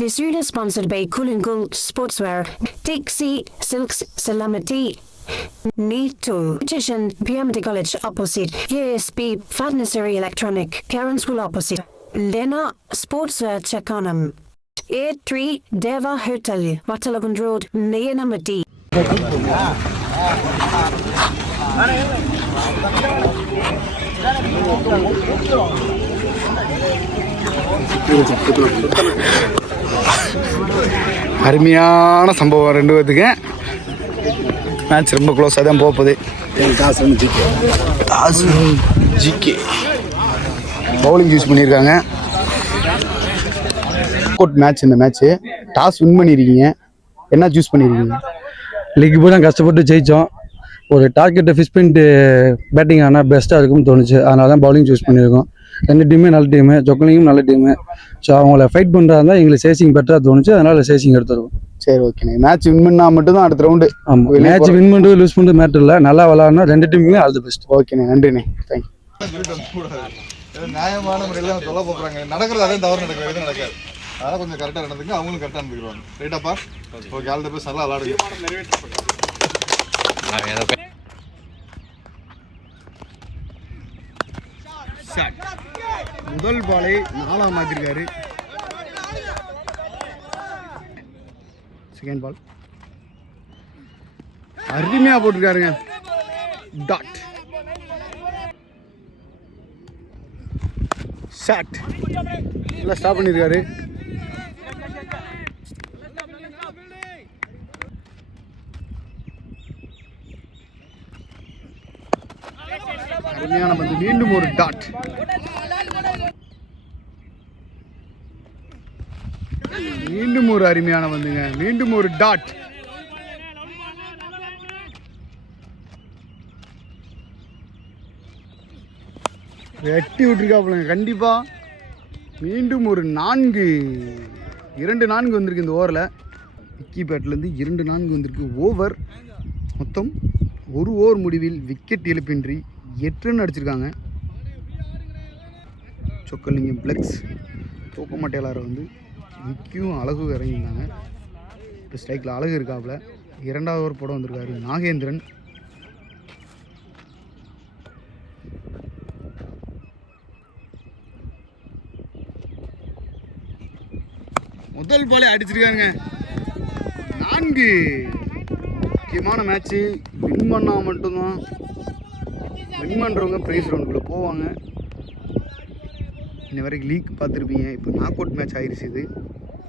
This unit is sponsored by Kulingul Sportswear, Dixie Silks Salamati, Neetu, Petition, PMD College opposite, ASB Fatnessary Electronic, Karen School opposite, Lena Sportswear Chakanam, A3 Deva Hotel, Watalagan Road, Nayanamati. அருமையான சம்பவம் ரெண்டு பேத்துக்கு. Match ரொம்ப க்ளோஸாக தான் போகுது. GK bowling use பண்ணியிருக்காங்க. கோட் மேட்ச். இந்த மேட்ச்சு டாஸ் வின் பண்ணியிருக்கீங்க. என்ன சூஸ் பண்ணியிருக்கீங்க? லீக் போய் தான் கஷ்டப்பட்டு ஜெயித்தோம். ஒரு டார்கெட்டை ஃபிக்ஸ் பண்ணிட்டு பேட்டிங் ஆனால் பெஸ்ட்டாக இருக்கும்னு தோணுச்சு. அதனால தான் பவுலிங் சூஸ் பண்ணியிருக்கோம். ரெண்டு டீமே நல்ல டீமு, ஜொக்கலிங்கும் நல்ல டீமு. ஸோ அவங்கள ஃபைட் பண்ணுறதா இருந்தால் எங்களுக்கு சேசிங் பெட்டராக தோணுச்சு. அதனால் சேசிங் எடுத்துருவோம். சரி, ஓகே. மேட்ச் வின் பண்ணால் மட்டும்தான் அடுத்த ரவுண்டு. ஆமாம், மேட்ச் வின் பண்ணுறது லூஸ் பண்ணுறது மேட்டர் இல்லை. நல்லா விளாட்னா ரெண்டு டீமுமே ஆல் தி பெஸ்ட். ஓகேண்ணே, நன்றிண்ணே, தேங்க்யூ. நியாயமான முறையில் சொல்ல போகிறாங்க. நடக்கிறது அதே தவறு நடக்கிறது எதுவும் நடக்காது. அதெல்லாம் கொஞ்சம் கரெக்டாக நடந்துங்க, அவங்களும் கரெக்டாக இருந்துக்குவாங்க. ரைட்டாப்பா? Okay, all the best. நல்லா விளாடுங்க. முதல் பாலை 4 மாற்றிருக்காரு. செகண்ட் பால் அருமையாக போட்டிருக்காருங்க. டாட் ஷாட் எல்லாம் ஸ்டாப் பண்ணியிருக்காரு. அருமையான பந்து. மீண்டும் ஒரு டாட். மீண்டும் ஒரு அருமையான பந்துங்க. மீண்டும் ஒரு டாட். வெட்டி விட்டுருக்காப்புலங்க கண்டிப்பா. மீண்டும் ஒரு 4 2-4 வந்திருக்கு இந்த ஓவரில். விக்கி பேட்லேருந்து 2-4 வந்திருக்கு. ஓவர் மொத்தம் ஒரு ஓவர் முடிவில் விக்கெட் இழப்பின்றி 8 ரன் அடிச்சிருக்காங்க. சொக்கலிங்கம் பிளக்ஸ் தூக்கமாட்டேலாரை வந்து விக்கியும் அழகு இறங்கியிருந்தாங்க. இப்போ ஸ்ட்ரைக்கில் அழகு இருக்காப்புல. 2வது ஓவர் போட வந்திருக்காரு நாகேந்திரன். முதல் பாலே அடிச்சிருக்காருங்க. 4. முக்கியமான மேட்ச்சு. வின் பண்ணால் மட்டும்தான் வின் பண்ணுறவங்க ப்ரைஸ் ரவுண்டுக்குள்ளே போவாங்க. இன்ன வரைக்கும் லீக் பார்த்துருப்பீங்க. இப்போ நாக் அவுட் மேட்ச் ஆயிடுச்சு. இது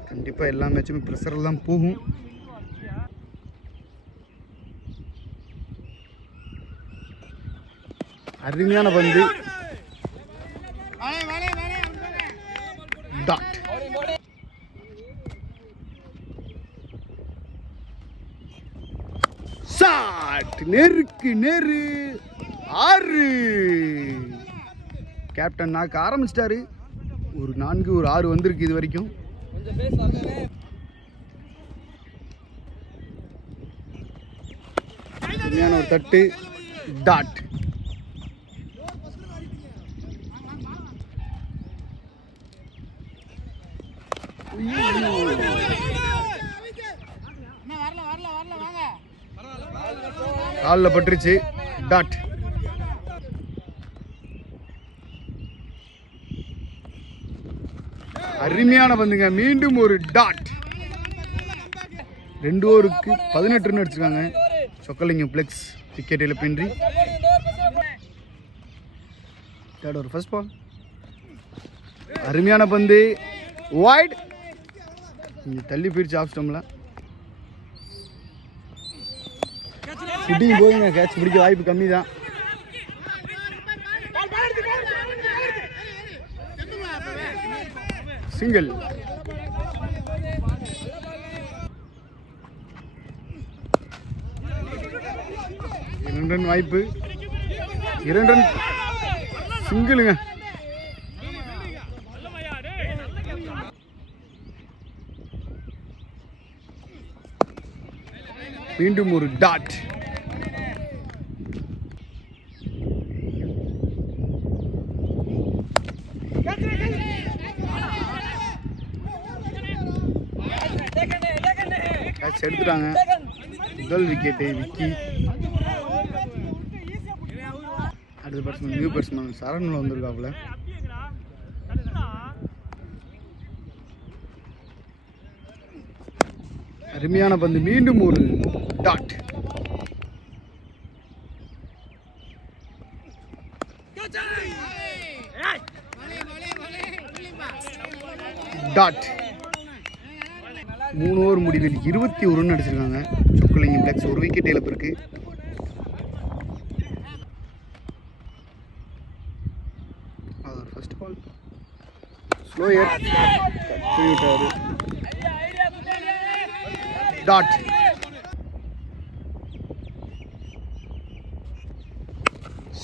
கண்டிப்பாக எல்லா மேட்சுமே ப்ரெஷரில் தான் போகும். அருமையான பந்து. டாட். ஷாட். நெருக்கு நேரு 6. கேப்டன் நாக்கு ஆரம்பிச்சிட்டாரு. ஒரு 4 ஒரு 6 வந்திருக்கு இது வரைக்கும். அருமையான ஒரு தட்டு. டாட். காலில் பட்டுருச்சு. டாட். அருமையான பந்துங்க. மீண்டும் ஒரு டாட். 2 ஓவருக்கு 18 ரன் அடிச்சிருக்காங்க. சொக்கலிங்கம் பிளக்ஸ் விக்கெட் இழப்பின்றி. Third over first ball. அருமையான பந்து. வைட். தள்ளி போயிடுச்சு ஆஃப் ஸ்டம்பில். புட்டிங் போதுங்க. கேட்ச் பிடிக்க வாய்ப்பு கம்மி தான். சிங்கிள். ரன் வாய்ப்பு. 2 ரன் சிங்கிளுங்க. மீண்டும் ஒரு டாட். கேட்ச் எடுத்துட்டாங்க. முதல் விக்கெட்டு விக்கி. அடுத்த பேட்ஸ்மேன் நியூ பேட்ஸ்மேன் சரண்ல வந்திருக்காப்புல. அருமையான பந்து, மீண்டும் ஒரு டாட். டாட். 3 ஓவர் முடிவில் 21 ரன் அடிச்சிருக்காங்க சொக்கலிங்கம் பிளக்ஸ். ஒரு விக்கெட் இழப்பு இருக்கு. ஃபர்ஸ்ட் பால் ஸ்லோயர் விட்டாரு. டாட்.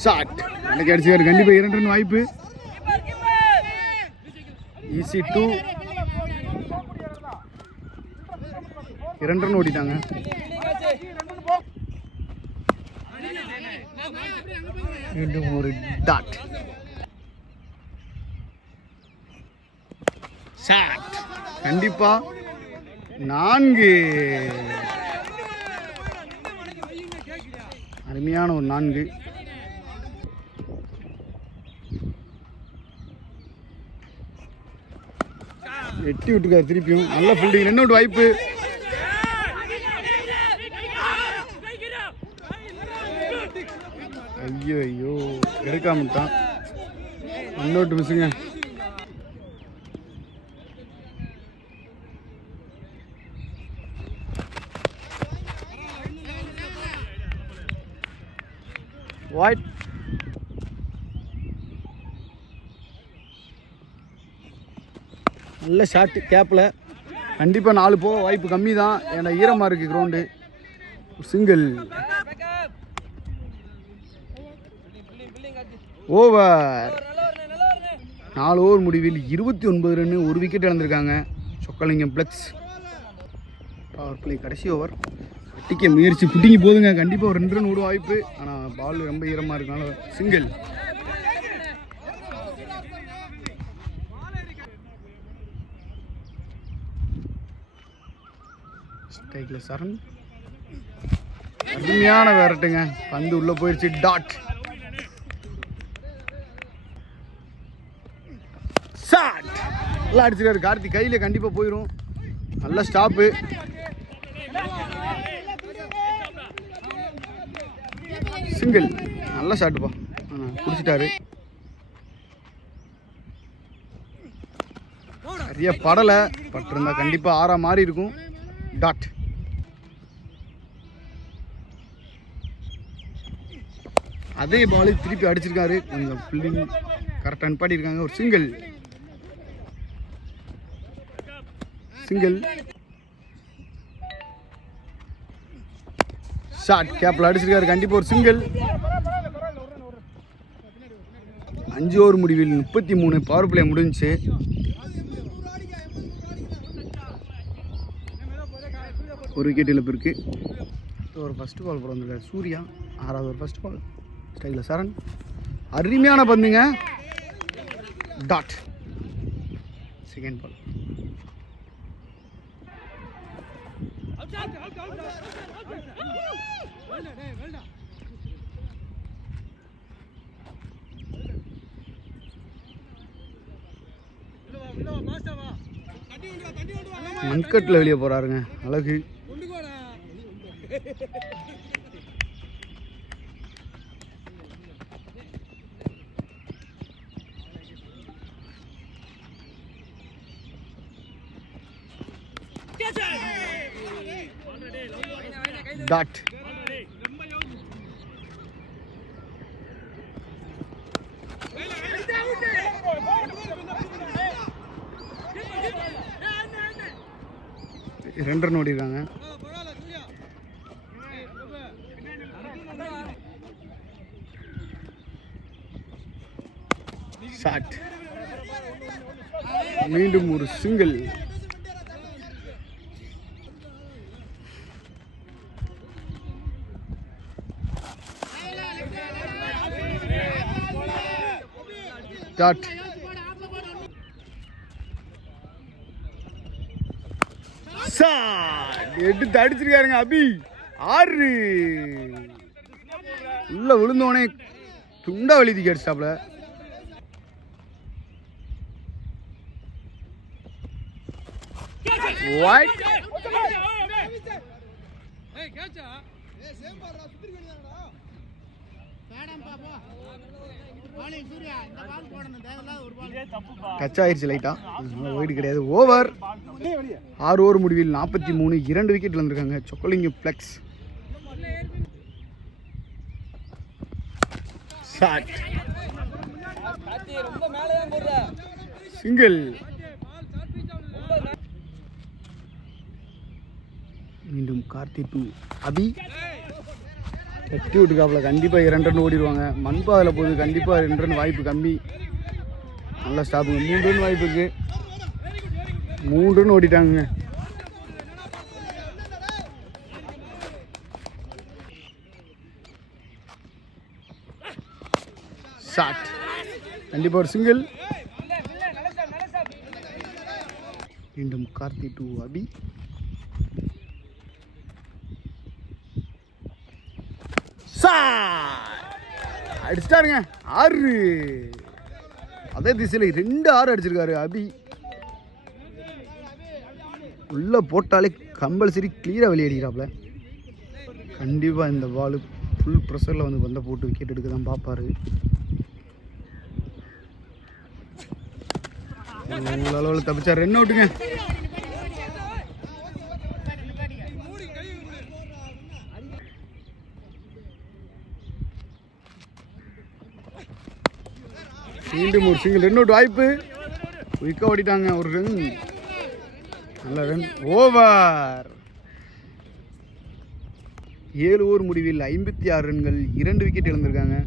ஷாட். எனக்கு அடிச்சுக்காரு. கண்டிப்பாக 2 ரன் வாய்ப்பு. ஈஸி 2. 2 ரன் ஓடிட்டாங்க. மீண்டும் ஒரு டாட். ஷாட். கண்டிப்பா 4. அருமையான ஒரு 4. எட்டி விட்டுருக்காரு திருப்பியும். நல்ல ஃபீல்டிங். 2 அவுட் வாய்ப்பு. ஐயோ ஐயோ எடுக்காமட்டான். 1 அவுட் மிஸ்ஸுங்க. வாய்ட். நல்ல ஷாட்டு கேப்பில். கண்டிப்பாக 4 போக வாய்ப்பு கம்மி தான். ஏன்னா ஈரமாக இருக்குது கிரவுண்டு. சிங்கிள். ஓவர். 4 ஓவர் முடிவில் 29 ரன். ஒரு விக்கெட் இழந்திருக்காங்க சொக்கலிங்கம் பிளக்ஸ். பவர் பிளே கடைசி ஓவர். அட்டிக்க முயற்சி புட்டிங்கி போதுங்க. கண்டிப்பாக ஒரு 2 ரன் ஓடும் வாய்ப்பு. ஆனால் பால் ரொம்ப ஈரமாக இருக்கனால சிங்கிள். ஸ்ட்ரைக்கில் சரண். அருமையான விரட்டுங்க. பந்து உள்ளே போயிடுச்சு. டாட். ஷாட். நல்லா அடிச்சிருக்காரு கார்த்திக். கையில் கண்டிப்பாக போயிடும். நல்ல ஸ்டாப்பு. சிங்கிள். நல்ல ஷாட்டுப்பா. பிடிச்சிட்டாரு. நிறைய படலை. பட்டிருந்தா கண்டிப்பாக 6 மாறி இருக்கும். டாட். அதே பால் திருப்பி அடிச்சிருக்காரு. கொஞ்சம் ஃபீல்டிங் கரெக்டாக அனுப்பாட்டியிருக்காங்க. ஒரு சிங்கிள். சிங்கிள். ஷாட். கேப்பில் அடிச்சிருக்காரு. கண்டிப்பாக ஒரு சிங்கிள். 5 ஓவர் முடிவில் 33. பவர் பிளே முடிஞ்சிச்சு. ஒரு விக்கெட் இழப்பு இருக்கு. ஒரு ஃபர்ஸ்ட் பால் போட வந்திருக்காரு சூர்யா. 6வது ஒரு ஃபர்ஸ்ட் பால். ஸ்டைலில் சரண். அருமையான பந்துங்க. டாட். Second ball. மண்கட்டில் வெளியே போறாருங்க அழகு. டாட். ரெண்டு ரன் ஓடிருக்காங்க. ஷாட். மீண்டும் ஒரு சிங்கிள். டாட். எடுத்து அடிச்சிருக்காருங்க அபி. 6 உள்ள விழுந்தோடனே துண்டா வலிதிக்கு அடிச்சாப்ல. ஒயிட் டச் ஆயிடுச்சு லைட்டா, ஒயிட் கிடையாது. ஓவர். 6 ஓவர் முடிவில் 43, 2 விக்கெட் வந்திருக்காங்க சொக்கலிங்கம் ஃப்ளெக்ஸ். சிங்கிள். மீண்டும் கார்த்தி டு அபி. வெட்டி விட்டுக்காப்புல கண்டிப்பாக 2 ரன் ஓடிடுவாங்க. மண்பாதில் போகுது, கண்டிப்பாக 2 ரன் வாய்ப்பு கம்மி. நல்லா ஸ்டாப்புங்க. 3 ரன் வாய்ப்பு இருக்கு. 3 ரன் ஓடிட்டாங்க. ஷாட் கண்டிப்பாக ஒரு சிங்கிள். மீண்டும் கார்த்தி டு அபி. அடிச்சிட்டாருங்க 6. அதே திசையில் 2 6 அடிச்சிருக்காரு அபி. உள்ள போட்டாலே கம்பல்சரி கிளியராக வெளியடிக்கிறாப்புல. கண்டிப்பாக இந்த பால் ஃபுல் ப்ரெஷரில் வந்து வந்த போட்டு விக்கெட் எடுக்க தான் பார்ப்பாரு. அளவில் தப்பிச்சா 2 அவுட்டுங்க. மீண்டும் ஒரு சிங்கிள். 2 அவுட் வாய்ப்பு. குயிக்காக ஓடிட்டாங்க. ஒரு ரன், நல்ல ரன். ஓவர். 7 ஓவர் முடிவில் 56 ரன்கள், 2 விக்கெட் இழந்திருக்காங்க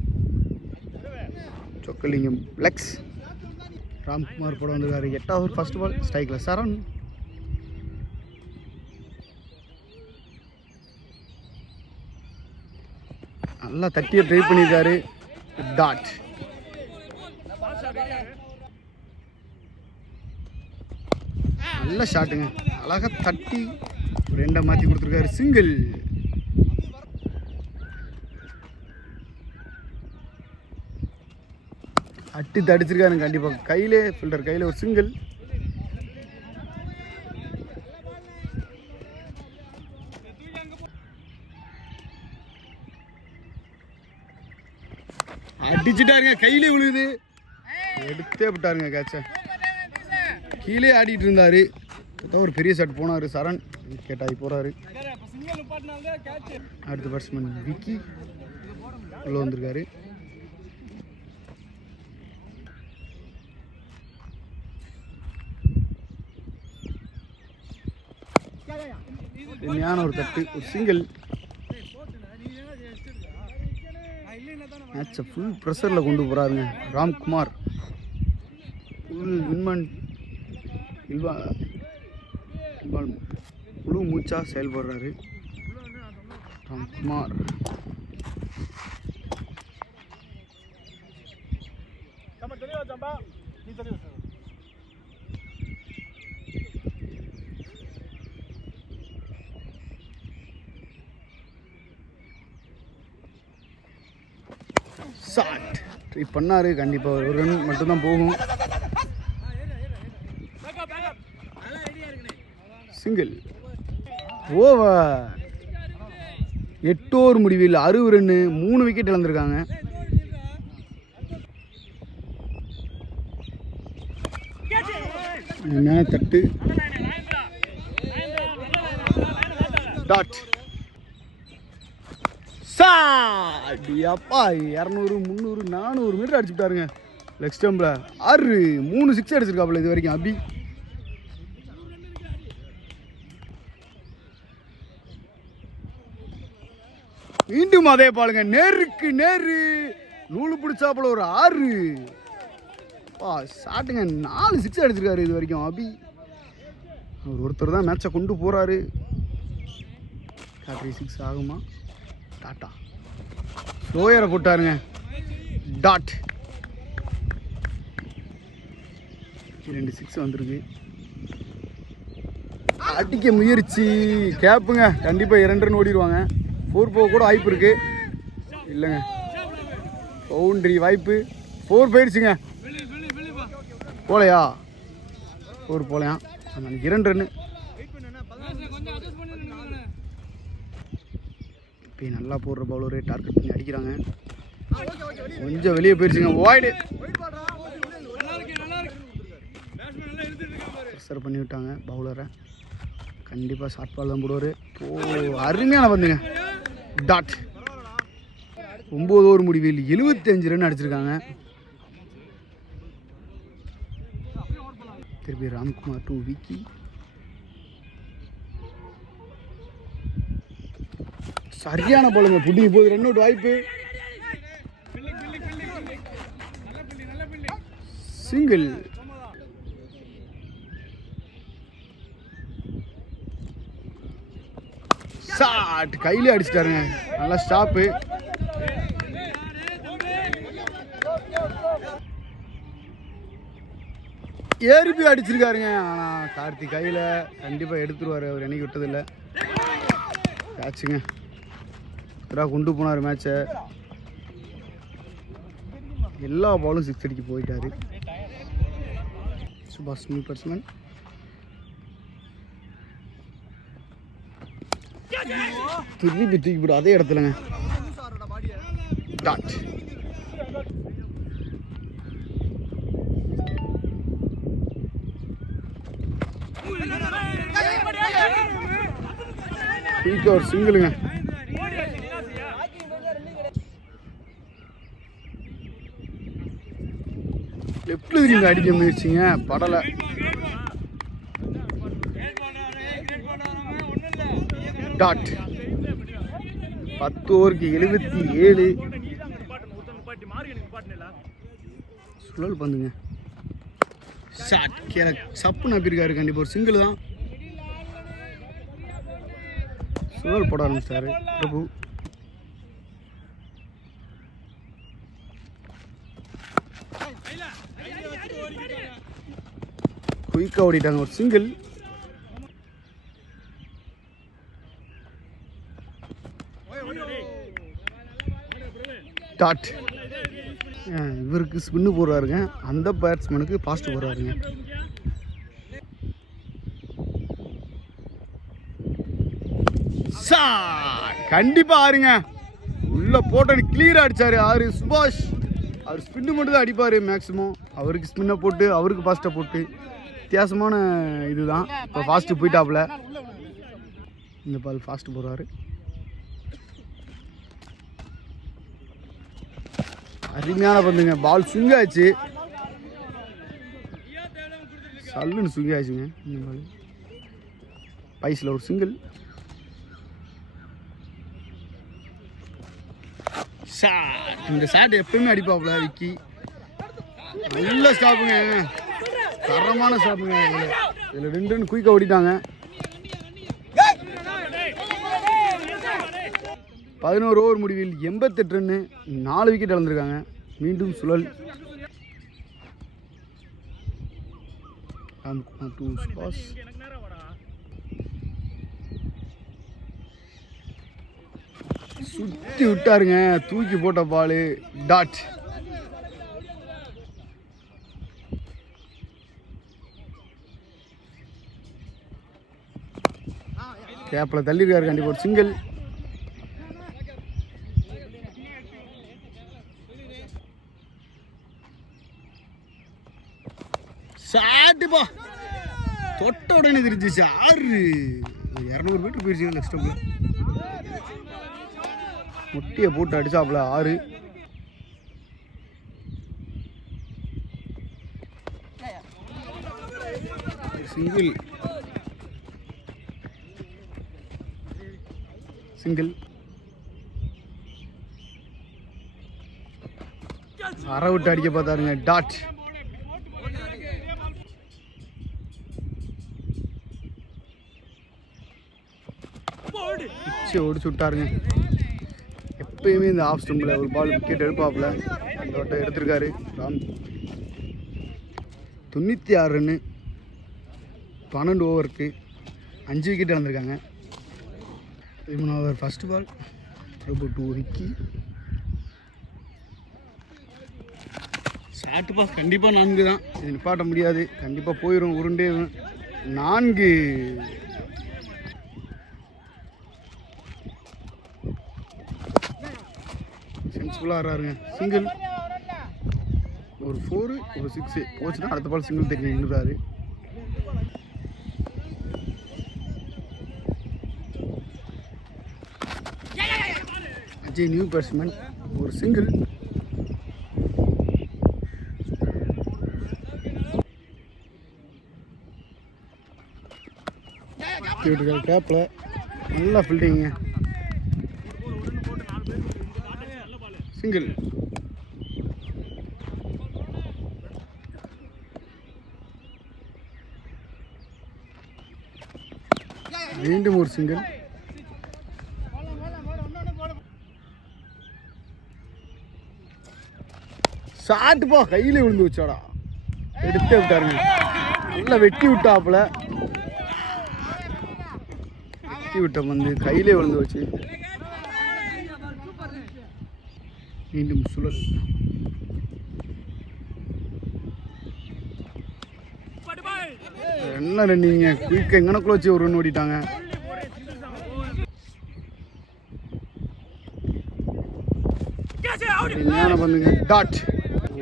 சொக்கலிங்கம் ஃப்ளெக்ஸ். ராம்குமார் போட வந்திருக்காரு. 8வது ஓவர் ஃபர்ஸ்ட் பால் ஸ்ட்ரைக்கில் சரண். நல்லா தட்டியை ட்ரை பண்ணியிருக்காரு. டாட். நல்ல ஷாட்டுங்க. அழகாக தட்டி 2 மாற்றி கொடுத்துருக்காரு. சிங்கிள். அட்டி தடிச்சிருக்காரு கண்டிப்பாக. கையிலே ஃபில்டர் கையில் ஒரு சிங்கிள். அடிச்சுட்டாருங்க. கையிலே விழுகுது. எடுத்தே விட்டாருங்க கேட்ச. கீழே ஆடிட்டு இருந்தாரு. ஒரு பெரிய ஷாட் போனார் சரண். விக்கெட் ஆகி போறாரு. அடுத்த பேட்ஸ்மேன் விக்கி உள்ள வந்திருக்காரு. ஞான ஒரு தட்டு, ஒரு சிங்கிள். மேட்சை ஃபுல் ப்ரெஷரில் கொண்டு போகிறாருங்க ராம்குமார். ஃபுல் வின்மன் முழு மூச்சாக செயல்படுறாரு ராம்குமார். ஷாட் ட்ரை பண்ணாரு. கண்டிப்பாக ஒரு ரன் மட்டும்தான் போகும். சிங்கிள். ஓவர். 8 ஓவர் முடிவில் 60 ரன்னு, 3 விக்கெட் இழந்திருக்காங்க. தட்டு. டாட். அப்பா 200, 300, 400 மீட்டர் அடிச்சு விட்டாருங்க லெக் ஸ்டம்பில். 3 6 அடிச்சிருக்காப்புல இது வரைக்கும் அபி. மீண்டும் அதே பாலுங்க. நேருக்கு நேரு நூலு பிடிச்சாப்புல ஒரு 6. ஷாட்டுங்க. 4 6 அடிச்சிருக்காரு இது வரைக்கும் அபி. அவர் ஒருத்தர் தான் மேட்சை கொண்டு போறாரு. 6 ஆகுமா? டாட்டா ஸ்லோயரை போட்டாருங்க. டாட். 2 6 வந்திருக்கு. அடிக்க முயற்சி கேப்புங்க. கண்டிப்பாக 2 ரன் ஓடிடுவாங்க. 4 போக கூட வாய்ப்பு இருக்கு. இல்லைங்க, பவுண்டரி வாய்ப்பு. 4 போயிடுச்சுங்க. போலையா? 4 போலையா? 2 ரன்னு. இப்போ நல்லா போடுற பவுலரு டார்கெட் பண்ணி அடிக்கிறாங்க. கொஞ்சம் வெளியே போயிடுச்சுங்க. வாய்டு ப்ரெஷர் பண்ணி விட்டாங்க பவுலரை. கண்டிப்பாக ஷார்ட் பால் தான் போடுவார். அருமையான பந்துங்க. டாட். 9 ஓவர் முடிவில் 75 ரன் அடிச்சிருக்காங்க. திருப்பி ராம்குமார் டு விக்கி. சரியான பாலுங்க. புடிங்க போகுது. ரன் அவுட் வாய்ப்பு. சிங்கிள். ஷாட். கையிலே அடிச்சிட்டாருங்க. நல்லா ஸ்டாப்பு. ஏறிப்பி அடிச்சிருக்காருங்க. ஆனால் கார்த்திக் கையில் கண்டிப்பாக எடுத்துருவார். அவர் என்னைக்கு விட்டதில்லை. கேட்சுங்க. கொண்டு போனார் மேட்சை. எல்லா பாலும் 6 அடிக்க போயிட்டாரு. சுபாஷ் நியூ பேட்ஸ்மேன். திருப்பி தூக்கி போடு அதே இடத்துலங்க. டாட். ஒரு சிங்கிளுங்க. லெஃப்ட்ல திரும்பி அடிக்க முயற்சிங்க. படலை. டாட். 10 ஓவருக்கு 77. சுழல் பந்துங்க. ஷாட். கீழே சப்பு நப்பிருக்காரு. கண்டிப்பாக ஒரு சிங்கிள் தான். சுழல் போட ஆரம்பிச்சிட்டாரு பிரபு. குயிக்காக ஓடிட்டாங்க. ஒரு சிங்கிள். டாட். இவருக்கு ஸ்பின்னு போடுறாருங்க. அந்த பேட்ஸ்மேனுக்கு ஃபாஸ்ட் போடுறாருங்க. கண்டிப்பா 6ங்க. உள்ள போட்டு கிளியரா அடிச்சாரு 6. சுபாஷ் அவர் ஸ்பின்னு மட்டும் தான் அடிப்பாரு மேக்ஸிமம். அவருக்கு ஸ்பின்னை போட்டு அவருக்கு ஃபாஸ்ட்டை போட்டு வித்தியாசமான இதுதான். இப்போ ஃபாஸ்ட்டு போயிட்டாப்புல. இந்த பால் ஃபாஸ்ட் போடுறாரு. அருமையான பந்துங்க. பால் ஸ்விங் ஆச்சு. சல்லுன்னு ஸ்விங் ஆச்சுங்க. இந்த பால் பைஸில் ஒரு சிங்கிள். ஷாட். இந்த ஷாட் எப்பவுமே அடிப்பாப்புல விக்கி. நல்ல ஸ்டாப்புங்க. தரமான ஸ்டாப்புங்க. இதில் 2 ரன் குயிக்காக ஓடிட்டாங்க. 11 ஓவர் முடிவில் 88 ரன்னு. 4 விக்கெட் இழந்திருக்காங்க. மீண்டும் சுழல். சுத்தி விட்டாருங்க. தூக்கி போட்ட பால். டாட். கேப்பில் தள்ளியிருக்காரு. கண்டிப்பாக ஒரு சிங்கிள். சாட்டுப்பா. தொட்ட உடனே தெரிஞ்சிச்சு. 6. 200 மீட்டர் போயிடுச்சு. லெஃப்ட் ஸ்டம்பில் முட்டியை போட்டு அடிச்சாப்புல. 6. சிங்கிள். சிங்கிள். அரை விட்டு அடிக்க பார்த்தாருங்க. டாட். ஓடிச்சு விட்டாருங்க. எப்பயுமே இந்த ஆஃப் ஸ்டம்பில் ஒரு பால் விக்கெட் எடுப்பாப்புல. அந்த வட்டம் எடுத்திருக்காரு. 96 ரன்னு 12 ஓவருக்கு. 5 விக்கெட் இழந்திருக்காங்க. இவனோட ஃபர்ஸ்ட் பால் ரொம்ப 2 ரிக்கி ஷார்ட் பாஸ் கண்டிப்பாக 4 தான். இது நிப்பாட்ட முடியாது, கண்டிப்பாக போயிடும், உருண்டே 4. சென்ஸ்ஃபுல்லாக ஆடுறாருங்க. சிங்கிள், ஒரு 4 ஒரு 6 போச்சுன்னா அடுத்த பால் சிங்கிள் தட்டி நின்றுறாரு. அஜய் நியூ பேட்ஸ்மேன், ஒரு சிங்கிள். கேப்பில் நல்லா ஃபீல்டிங்க. சிங்கிள். மீண்டும் ஒரு சிங்கிள். ஷாட்டுப்பா கையில விழுந்து வச்சாடா, எடுத்தே விட்டாருங்க. நல்லா வெட்டி விட்டாப்புல, வெட்டி விட்ட வந்து கையிலே விழுந்து வச்சு. மீண்டும் சுழல். என்ன ரன்னிங்க, குயிக்க எங்கனக்குள்ள வச்சு ஒரு ரன் ஓடிட்டாங்க. என்ன பண்ணுங்க, டாட்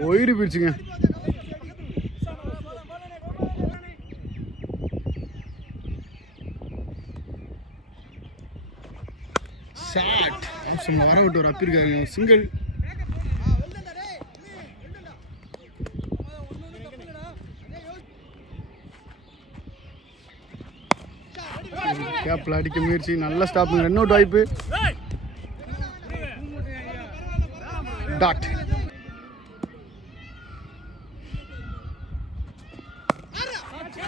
ஒயிடு போயிடுச்சுங்க. ஷாட் சும்மா வர விட்டு ஒரு அப்பிருக்காருங்க. சிங்கிள். கேப்பில் அடிக்க முயற்சி, நல்ல ஸ்டாப்புங்க. ரன் அவுட் வாய்ப்பு. டாட்.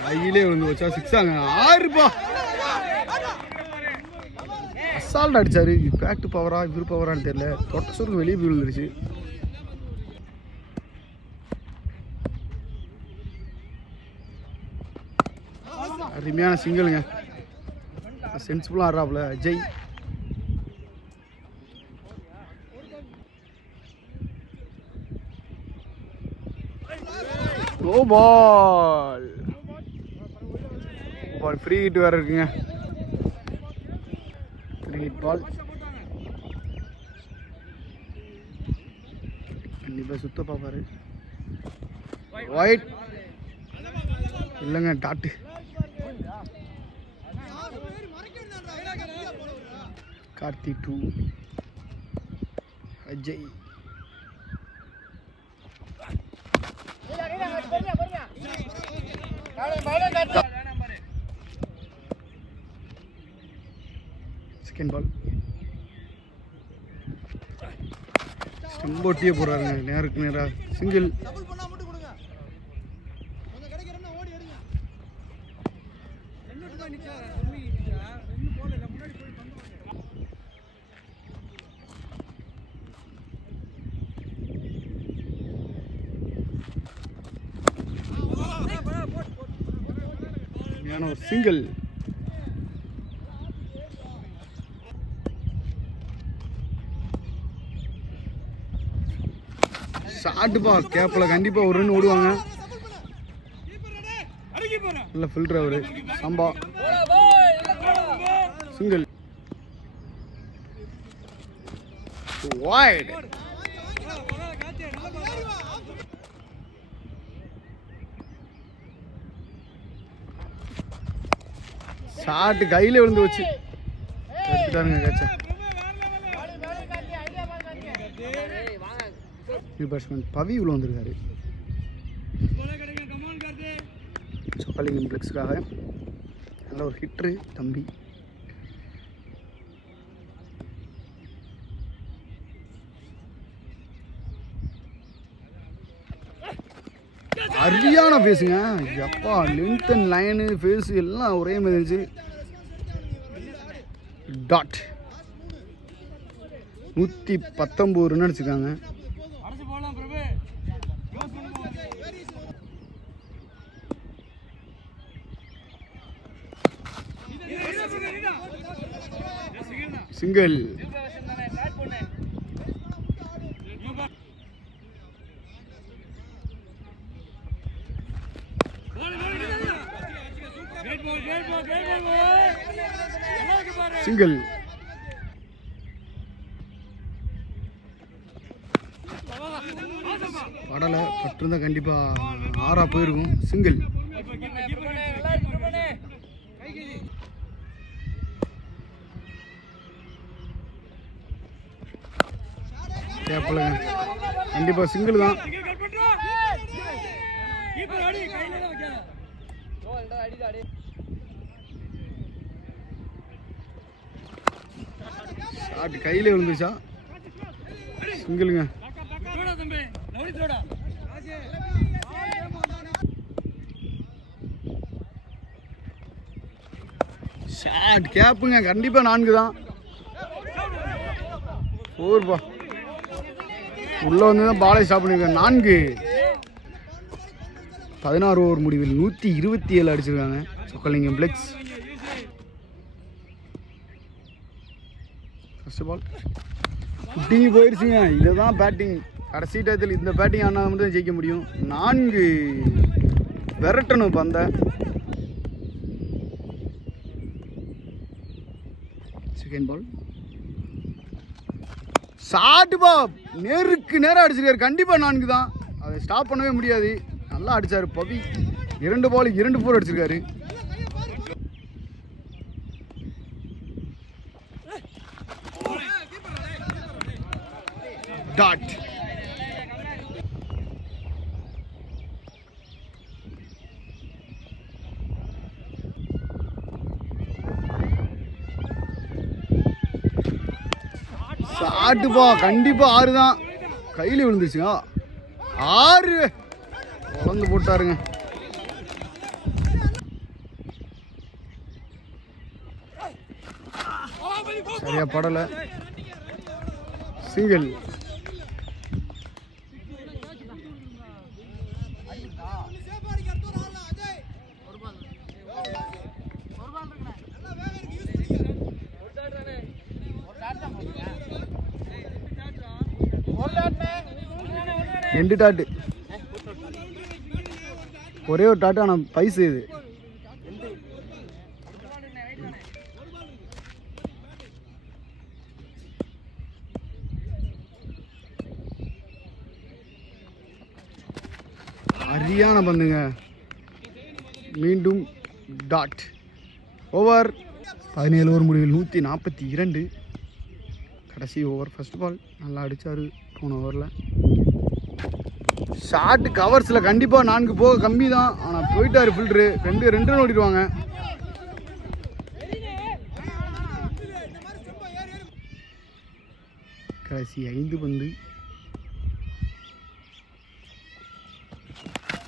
கையிலே விழுந்து வச்சா 6ஆங்க. 6பா. அசால்ட் அடிச்சாரு. பேக்ட் பவரா இவரு பவரான்னு தெரியல, தொட்ட சுருக்கு வெளியே போய் விழுந்துருச்சு. அருமையான சிங்கிளுங்க. சென்சிபிளாக ஆடுறாப்புல அஜய். ஓ பால் பால் ஃப்ரீ ஹிட் வேறு இருக்குங்க. ஃப்ரீ ஹிட் பால் கண்டிப்பாக சுத்த பார்ப்பாரு. ஒயிட் இல்லைங்க, dot. Karthi 2 Ajay. Second ball செம்போட்டியே போடுறாருங்க, நேருக்கு நேராக. சிங்கிள். ஒரு சிங்கிள். ஷாட்டுப்பா கேப்பில் கண்டிப்பாக ஒரு ரன் ஓடுவாங்க. நல்ல ஃபில்டர் அவரு. சம்பா சிங்கிள். வைட். ஷாட்டு கையில விழுந்து வச்சு எடுத்துட்டாருங்க கேட்ச. நியூ பேட்ஸ்மேன் பவி உள்ள வந்திருக்காரு சொக்கலிங்கம் பிளெக்ஸுக்காக. நல்ல ஒரு ஹிட்ரு தம்பி. அரியான ஃபேஸுங்க. எப்பா லென்த் அண்ட் லைனு ஃபேஸு எல்லாம் ஒரே மாதிரி இருந்துச்சு. டாட். 119 ரன் அடிச்சிருக்காங்க. சிங்கிள். சிங்கிள். படலை பட்டிருந்தா கண்டிப்பா 6 போயிருக்கும். சிங்கிள். கேப்பலங்க கண்டிப்பா சிங்கிள் தான். ஷாட் கையில விழுந்துச்சா? சிங்கிளுங்க. ஷாட் கேப்புங்க கண்டிப்பா 4 தான். 4 உள்ள வந்து தான் பாலை ஸ்டாப் பண்ணிருக்காங்க. 4. 16 ஓவர் முடிவில் 127 அடிச்சிருக்காங்க சொக்கலிங்கம் பிளெக்ஸ். ஃபர்ஸ்ட் பால் குட்டிங்க போயிடுச்சுங்க. இதுதான் பேட்டிங். கடைசி டயத்தில் இந்த பேட்டிங் ஆனால் மட்டும் தான் ஜெயிக்க முடியும். 4 விரட்டணும் பந்த. செகண்ட் பால் ஷாட் நேருக்கு நேரம் அடிச்சிருக்காரு. கண்டிப்பாக 4 தான். அதை ஸ்டாப் பண்ணவே முடியாது. நல்லா அடிச்சாரு பவி. 2 பால் 2 4 அடிச்சிருக்காரு. டாட். ஷாட்டுப்பா கண்டிப்பா 6 தான். கையில் விழுந்துச்சுங்க. 6 குழந்து போட்டாருங்க. சரியா படலை. சிங்கிள். ரெண்டு டாட்டு. ஒரே ஒரு டாட்டு ஆனால் பைசு இது. சரியான பந்துங்க. மீண்டும் டாட். ஓவர். 17 ஓவர் முடிவில் 142. கடைசி ஓவர். ஃபர்ஸ்ட் பால் நல்லா அடித்தார் போன ஓவரில். ஷார்ட் கவர்ஸில் கண்டிப்பாக 4 போக கம்மி தான். ஆனால் போயிட்டார் ஃபில்ட்ரு. 2 ரன் ஓடிடுவாங்க. கடைசி 5 பந்து.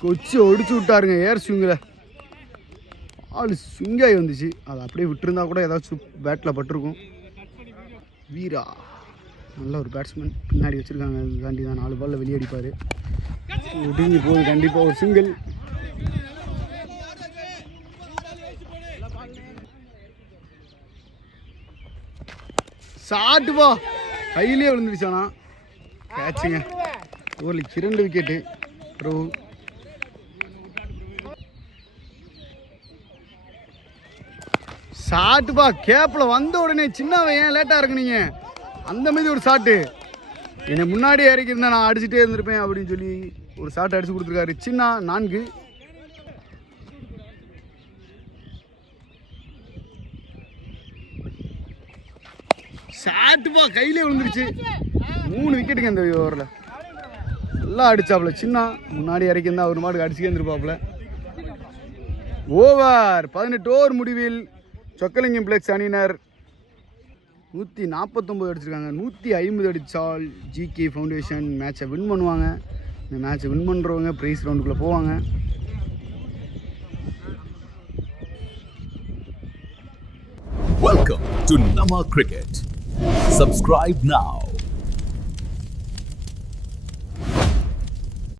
கொச்சி ஒடிச்சு விட்டாருங்க ஏர் ஸ்விங்கில். ஆள் ஸ்விங்காகி வந்துச்சு. அதை அப்படியே விட்டுருந்தா கூட ஏதாச்சும் பேட்டில் பட்டிருக்கும். வீரா நல்ல ஒரு பேட்ஸ்மேன். பின்னாடி வச்சுருக்காங்க. அதுக்காண்டி தான் 4 பாலில் வெளியடிப்பார். ஒடுங்கி போகுது கண்டிப்பாக ஒரு சிங்கிள். ஷாட்டுப்பா கையிலே விழுந்துருச்சானா. கேட்சுங்க. ஓவரில் 2 விக்கெட்டு. அப்புறம் ஷாட்டுப்பா கேப்பில் வந்த உடனே சின்னவன் ஏன் லேட்டாக இருக்குனீங்க அந்த மாதிரி ஒரு ஷாட்டு. என்னை முன்னாடியே இறக்கியிருந்தா நான் அடிச்சுட்டே இருந்திருப்பேன் அப்படின்னு சொல்லி ஒரு ஷாட் அடிச்சு கொடுத்துருக்காரு. சின்ன 4. ஷாட்டுப்பா கையிலே விழுந்துருச்சு. 3 விக்கெட்டுங்க இந்த ஓவரில். நல்லா அடிச்சாப்புல. சின்ன முன்னாடி இறக்கியிருந்தா ஒரு மாட்டுக்கு அடிச்சுக்கே இருந்திருப்பாப்புல. ஓவர். 18 ஓவர் முடிவில் சொக்கலிங்கம் பிளெக்ஸ் அணியினர் 149 அடிச்சிருக்காங்க. 150 அடித்தால் ஜிகே ஃபவுண்டேஷன் மேட்சை வின் பண்ணுவாங்க. இந்த மேட்சை வின் பண்ணுறவங்க ப்ரைஸ் ரவுண்டுக்குள்ளே போவாங்க. Welcome to Nama Cricket. Subscribe now.